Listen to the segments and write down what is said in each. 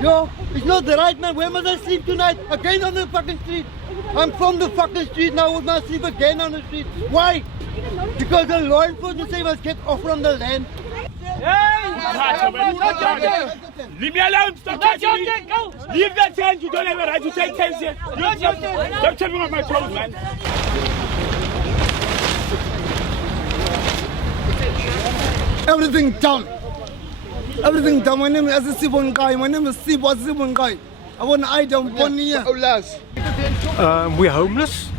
Yo, it's not the right, man. Where must I sleep tonight? Again on the fucking street. I'm from the fucking street now. I would not sleep again on the street. Why? Because the law enforcement say must get off from the land. Leave me alone! Stop touching me! Leave that tent! You don't have a right to take tents here! Don't tell me what my toes, man! Everything down. Everything down. My name is Sibon Kai. My name is Sibon Kai. I want an item 1 year. We're homeless.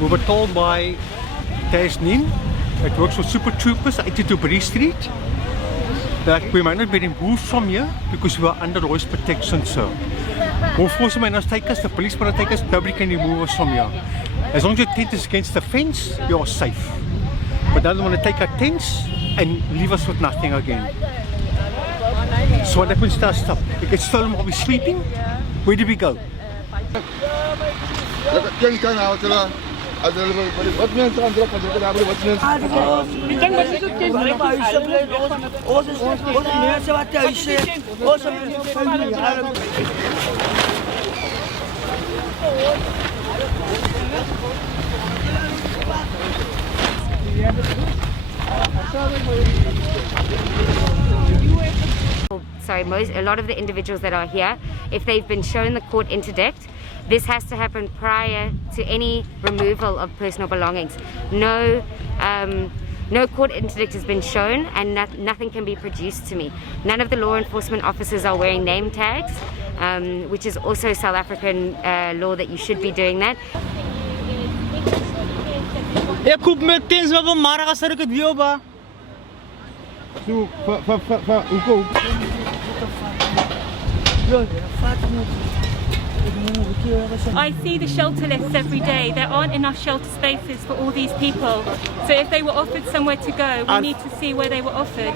We were told by Tasnin, that works for Super Troopers, 82 Bree Street, that we might not be removed from here because we are under Roy's protection, sir. Law enforcement might not take us, the police might not take us, nobody can remove us from here. As long as your tent is against the fence, you are safe. But now they want to take our tents and leave us with nothing again. So what happens to our stuff? It gets stolen while we're sleeping. Where do we go? Sorry, a lot of the individuals that are here, if they've been shown the court interdict, this has to happen prior to any removal of personal belongings. No court interdict has been shown, and nothing can be produced to me. None of the law enforcement officers are wearing name tags, which is also South African law that you should be doing that. I see the shelter lists every day. There aren't enough shelter spaces for all these people. So if they were offered somewhere to go, we need to see where they were offered.